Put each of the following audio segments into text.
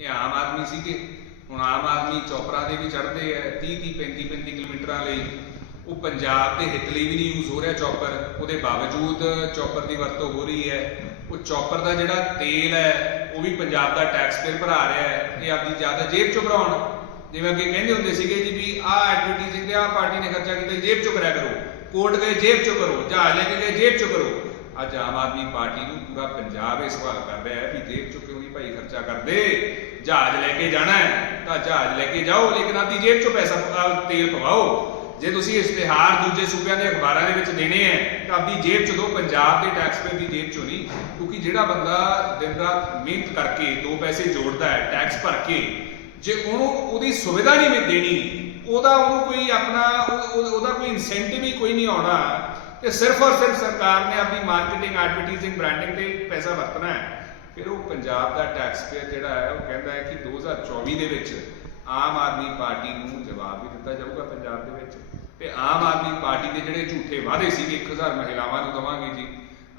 ਇਹ ਆਮ ਆਦਮੀ ਸੀਗੇ ਹੁਣ ਆਮ ਆਦਮੀ ਚੌਪਰਾਂ ਦੇ ਵੀ ਚੜਦੇ ਆ 30 30 35 35 ਕਿਲੋਮੀਟਰਾਂ ਲਈ। ਉਹ ਪੰਜਾਬ ਦੇ ਹਿੱਤ ਲਈ ਵੀ ਨਹੀਂ ਯੂਜ਼ ਹੋ ਰਿਹਾ ਚੌਪਰ। ਉਹਦੇ ਬਾਵਜੂਦ ਚੌਪਰ ਦੀ ਵਰਤੋਂ ਹੋ ਰਹੀ ਹੈ। ਉਹ ਚੌਪਰ ਦਾ ਜਿਹੜਾ ਤੇਲ ਹੈ, ਉਹ ਵੀ ਪੰਜਾਬ ਦਾ ਟੈਕਸ ਪੇਅਰ ਭਰਾ ਰਿਹਾ ਹੈ ਇਹ ਆਪਦੀ ਜ਼ਿਆਦਾ ਜੇਬ ਚੋਂ ਭਰਾਉਣ। ਜਿਵੇਂ ਅੱਗੇ ਕਹਿੰਦੇ ਹੁੰਦੇ ਸੀਗੇ ਜੀ ਵੀ ਆਹ ਐਡਵਰਟਾਈਜ਼ਿੰਗ ਤੇ ਆਹ ਪਾਰਟੀ ਨੇ ਖਰਚਾ ਕੀਤਾ, ਜੇਬ ਚੋਂ ਕਰਿਆ ਕਰੋ। ਕੋਰਟ ਗਏ, ਜੇਬ ਚੋਂ ਕਰੋ। ਜਹਾਜ਼ ਲੈ ਕੇ ਗਏ, ਜੇਬ ਚੋਂ ਕਰੋ। ਅੱਜ ਆਮ ਆਦਮੀ ਪਾਰਟੀ ਨੂੰ ਪੂਰਾ ਪੰਜਾਬ ਇਹ ਸਵਾਲ ਕਰ ਰਿਹਾ ਹੈ ਵੀ ਜੇਬ ਚੋਂ ਕਿਉਂ ਨਹੀਂ ਭਾਈ ਖਰਚਾ ਕਰਦੇ? ਜਹਾਜ਼ ਲੈ ਕੇ ਜਾਣਾ ਹੈ ਤਾਂ ਜਹਾਜ਼ ਲੈ ਕੇ ਜਾਓ, ਲੇਕਿਨ ਆਪਦੀ ਜੇਬ ਚੋਂ ਪੈਸਾ ਤੇਲ ਪਵਾਓ। ਜੇ ਤੁਸੀਂ ਇਸ਼ਤਿਹਾਰ ਦੂਜੇ ਸੂਬਿਆਂ ਦੇ ਅਖਬਾਰਾਂ ਦੇ ਵਿੱਚ ਦੇਣੇ ਹੈ, ਤਾਂ ਆਪਦੀ ਜੇਬ ਚ ਦੋ, ਪੰਜਾਬ ਦੇ ਟੈਕਸ ਪੇਅਰ ਦੀ ਜੇਬ ਚੋਂ ਨਹੀਂ, ਕਿਉਂਕਿ ਜਿਹੜਾ ਬੰਦਾ ਦਿਨ ਰਾਤ ਮਿਹਨਤ ਕਰਕੇ ਦੋ ਪੈਸੇ ਜੋੜਦਾ ਹੈ ਟੈਕਸ ਭਰ ਕੇ, ਜੇ ਉਹਨੂੰ ਉਹਦੀ ਸੁਵਿਧਾ ਨਹੀਂ ਦੇਣੀ, ਉਹਦਾ ਉਹਨੂੰ ਕੋਈ ਆਪਣਾ ਉਹਦਾ ਕੋਈ ਇਨਸੈਂਟਿਵ ਹੀ ਕੋਈ ਨਹੀਂ ਆਉਣਾ। ਤੇ ਸਿਰਫ ਔਰ ਸਿਰਫ ਸਰਕਾਰ ਨੇ ਆਪਣੀ ਮਾਰਕੀਟਿੰਗ ਐਡਵਰਟਾਈਜ਼ਿੰਗ ਬ੍ਰਾਂਡਿੰਗ ਤੇ ਪੈਸਾ ਵਰਤਣਾ ਹੈ। ਫਿਰ ਉਹ ਪੰਜਾਬ ਦਾ ਟੈਕਸ ਪੇਅਰ ਜਿਹੜਾ ਹੈ, ਉਹ ਕਹਿੰਦਾ ਹੈ ਕਿ 2024 ਦੇ ਵਿੱਚ ਆਮ ਆਦਮੀ ਪਾਰਟੀ ਨੂੰ ਜਵਾਬ ਵੀ ਦਿੱਤਾ ਜਾਊਗਾ ਪੰਜਾਬ ਦੇ ਵਿੱਚ। ਤੇ ਆਮ ਆਦਮੀ ਪਾਰਟੀ ਦੇ ਜਿਹੜੇ ਝੂਠੇ ਵਾਅਦੇ ਸੀਗੇ 1000 ਮਹਿਲਾਵਾਂ ਨੂੰ ਦਵਾਂਗੇ ਜੀ,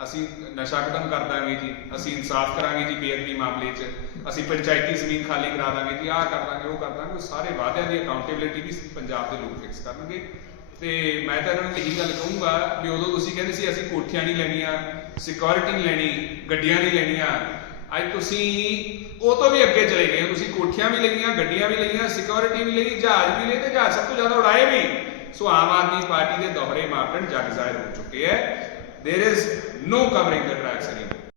ਅਸੀਂ ਨਸ਼ਾ ਖਤਮ ਕਰ ਦਾਂਗੇ ਜੀ, ਅਸੀਂ ਇਨਸਾਫ ਕਰਾਂਗੇ ਜੀ ਬੇਅਦਬੀ ਮਾਮਲੇ 'ਚ, ਅਸੀਂ ਪੰਚਾਇਤੀ ਜ਼ਮੀਨ ਖਾਲੀ ਕਰਾ ਦਾਂਗੇ ਜੀ, ਆਹ ਕਰ ਦਾਂਗੇ, ਉਹ ਕਰ ਦਾਂਗੇ, ਉਹ ਸਾਰੇ ਵਾਅਦਿਆਂ ਦੀ ਅਕਾਊਂਟੇਬਿਲਿਟੀ ਵੀ ਪੰਜਾਬ ਦੇ ਲੋਕ ਫਿਕਸ ਕਰਨਗੇ। ਤੇ ਮੈਂ ਤਾਂ ਇਹਨਾਂ ਨੂੰ ਇਹੀ ਗੱਲ ਕਹੂੰਗਾ ਵੀ ਉਦੋਂ ਤੁਸੀਂ ਕਹਿੰਦੇ ਸੀ ਅਸੀਂ ਕੋਠੀਆਂ ਨਹੀਂ ਲੈਣੀਆਂ ਸਿਕਿਉਰਿਟੀ ਨਹੀਂ ਲੈਣੀ ਗੱਡੀਆਂ ਨਹੀਂ ਲੈਣੀਆਂ ਅੱਜ ਤੁਸੀਂ ਉਹ ਤੋਂ ਵੀ ਅੱਗੇ ਚਲੇ ਗਏ ਹੋ। ਤੁਸੀਂ ਕੋਠੀਆਂ ਵੀ ਲਈਆਂ ਗੱਡੀਆਂ ਵੀ ਲਈਆਂ ਸਿਕਿਉਰਿਟੀ ਵੀ ਲਈ ਜਹਾਜ਼ ਵੀ ਲਏ ਤੇ ਜਹਾਜ਼ ਸਭ ਤੋਂ ਜ਼ਿਆਦਾ ਉਡਾਏ ਵੀ ਸੋ ਆਮ ਆਦਮੀ ਪਾਰਟੀ ਦੇ ਦੋਹਰੇ ਮਾਪਦੰਡ ਜਗ ਜ਼ਾਹਿਰ ਹੋ ਚੁੱਕੇ ਹੈ there is no covering the tracks anymore